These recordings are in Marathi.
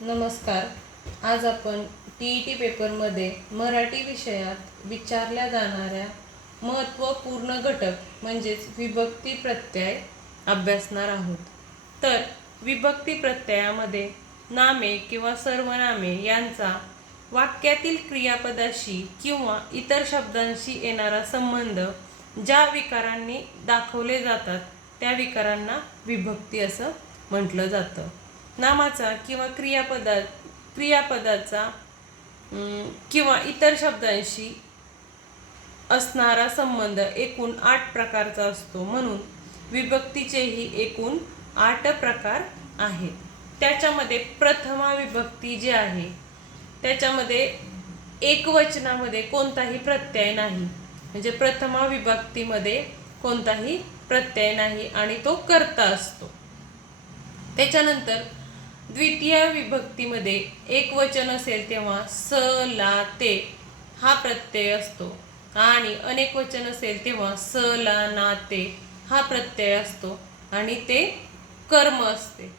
नमस्कार. आज आपण टी ई टी पेपरमध्ये मराठी विषयात विचारल्या जाणाऱ्या महत्त्वपूर्ण घटक म्हणजेच विभक्ती प्रत्यय अभ्यासणार आहोत. तर विभक्ती प्रत्ययामध्ये नामे किंवा सर्वनामे यांचा वाक्यातील क्रियापदाशी किंवा इतर शब्दांशी येणारा संबंध ज्या विकारांनी दाखवले जातात त्या विकारांना विभक्ती असं म्हटलं जातं. नामाचा किंवा क्रियापदा क्रियापदाचा किंवा इतर शब्दांशी असणारा संबंध एकूण आठ प्रकारचा असतो. म्हणून विभक्तीचेही एकूण आठ प्रकार आहेत. त्याच्यामध्ये प्रथमा विभक्ती जी आहे त्याच्यामध्ये एकवचनामध्ये कोणताही प्रत्यय नाही. म्हणजे प्रथमा विभक्तीमध्ये कोणताही प्रत्यय नाही आणि तो करता असतो. त्याच्यानंतर द्वितीय विभक्तीमध्ये एक वचन असेल तेव्हा स ला ते हा प्रत्यय असतो. आणि अनेक वचन असेल तेव्हा स ला ना ते हा प्रत्यय असतो. आणि ते कर्म असते.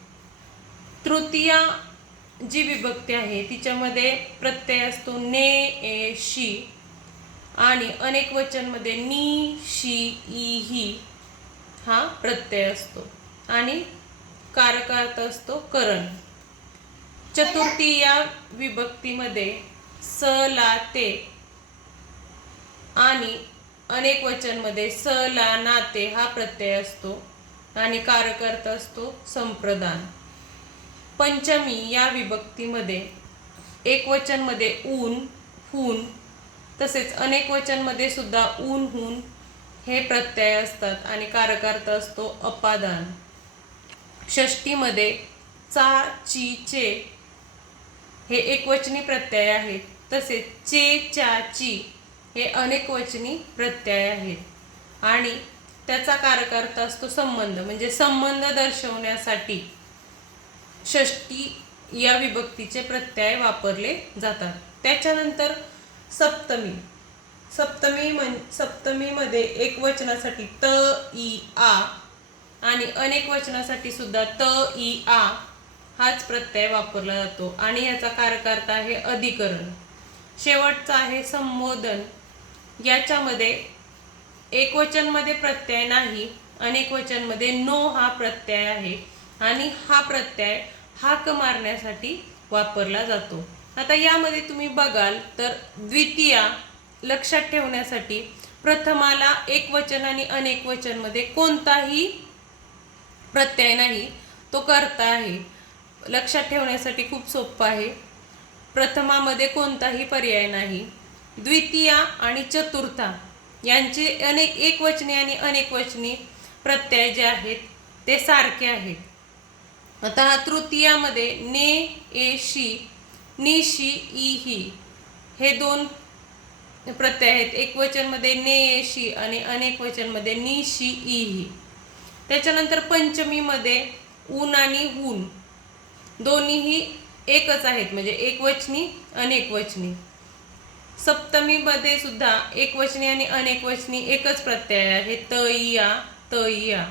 तृतीया जी विभक्ती आहे तिच्यामध्ये प्रत्यय असतो ने ए शी. आणि अनेक वचनमध्ये नी शी ई ही हा प्रत्यय असतो. आणि कारकार्थ असतो करण. चतुर्थी या विभक्तीमध्ये स ला ते आणि अनेक वचनमध्ये स ला नाते हा प्रत्यय असतो आणि कारकर्त असतो संप्रदान. पंचमी या विभक्तीमध्ये एक वचनमध्ये ऊन हून तसेच अनेक वचनमध्ये सुद्धा ऊन हून हे प्रत्यय असतात आणि कारकार्थ असतो अपादान. षष्टीमध्ये चा ची चे हे एकवचनी प्रत्यय आहेत. तसेच चे चा ची हे अनेकवचनी प्रत्यय आहेत. आणि त्याचा कारकार्थ असतो संबंध. म्हणजे संबंध दर्शवण्यासाठी षष्टी या विभक्तीचे प्रत्यय वापरले जातात. त्याच्यानंतर सप्तमी. सप्तमी म्हण सप्तमीमध्ये एक वचनासाठी त ई आ आणि अनेक वचनासाठी सुद्धा त ई आ हाच प्रत्यय वापरला जातो. आणि याचा कारकार्थ आहे अधिकरण. शेवटचा आहे संबोधन. याच्यामध्ये एक वचनमध्ये प्रत्यय नाही अनेक वचनमध्ये नो हा प्रत्यय आहे. आणि हा प्रत्यय हाक मारण्यासाठी वापरला जातो. आता यामध्ये तुम्ही बघाल तर द्वितीया लक्षात ठेवण्यासाठी प्रथमाला एक वचन आणि अनेक वचनमध्ये कोणताही प्रत्यय नाही तो करता आहे. लक्षात ठेवण्यासाठी खूप सोपं आहे. प्रथमामध्ये कोणताही पर्याय नाही. द्वितीया आणि चतुर्था यांचे अनेक एकवचनी आणि अनेकवचनी प्रत्यय जे आहेत ते सारखे आहेत. आता हा तृतीयामध्ये ने ए शी निशी ई ही हे दोन प्रत्यय आहेत. एक वचनमध्ये ने ए शी आणि अनेक वचनमध्ये निशी ई ही. त्याच्यानंतर पंचमीमध्ये ऊन आणि हून दोन्हीही एकच आहेत म्हणजे एकवचनी अनेकवचनी. सप्तमीमध्ये सुद्धा एकवचनी आणि अनेकवचनी एकच प्रत्यय आहे त या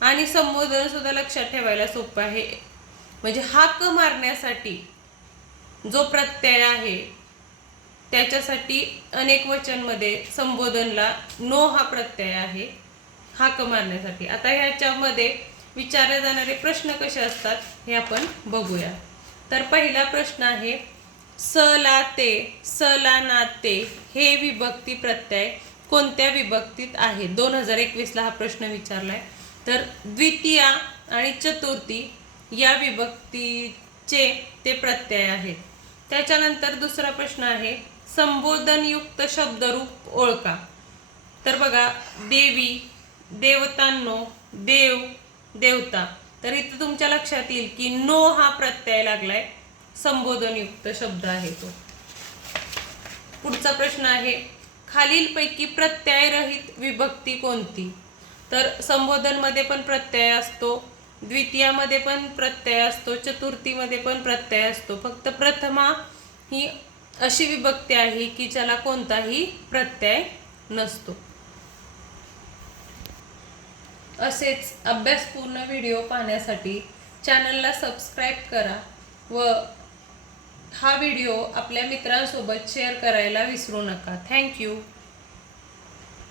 आणि संबोधन सुद्धा लक्षात ठेवायला सोपं आहे. म्हणजे हाक मारण्यासाठी जो प्रत्यय आहे त्याच्यासाठी अनेक वचनमध्ये संबोधनला नो हा प्रत्यय आहे. हाक मारण्यासाठी. आता ह्याच्यामध्ये विचारले जाणारे प्रश्न कसे असतात हे आपण बघूया. तर पहिला प्रश्न आहे स ला ते स ला ना ते हे विभक्ती प्रत्यय कोणत्या विभक्तीत आहे? दोन हजार एकवीसला हा प्रश्न विचारला आहे तर द्वितीया आणि चतुर्थी या विभक्तीचे ते प्रत्यय आहेत. त्याच्यानंतर दुसरा प्रश्न आहे संबोधनयुक्त शब्दरूप ओळखा. तर बघा देवी देवतांनो देव देवता. तर इथं तुमच्या लक्षात येईल की नो हा प्रत्यय लागलाय. संबोधनयुक्त शब्द आहे तो. पुढचा प्रश्न आहे खालीलपैकी प्रत्ययरहित विभक्ती कोणती? तर संबोधनमध्ये पण प्रत्यय असतो द्वितीयामध्ये पण प्रत्यय असतो चतुर्थीमध्ये पण प्रत्यय असतो. फक्त प्रथमा ही अशी विभक्ती आहे की ज्याला कोणताही प्रत्यय नसतो. असेच अभ्यासपूर्ण व्हिडिओ पाहण्यासाठी चॅनलला सबस्क्राईब करा व हा व्हिडिओ आपल्या मित्रांसोबत शेअर करायला विसरू नका. थँक्यू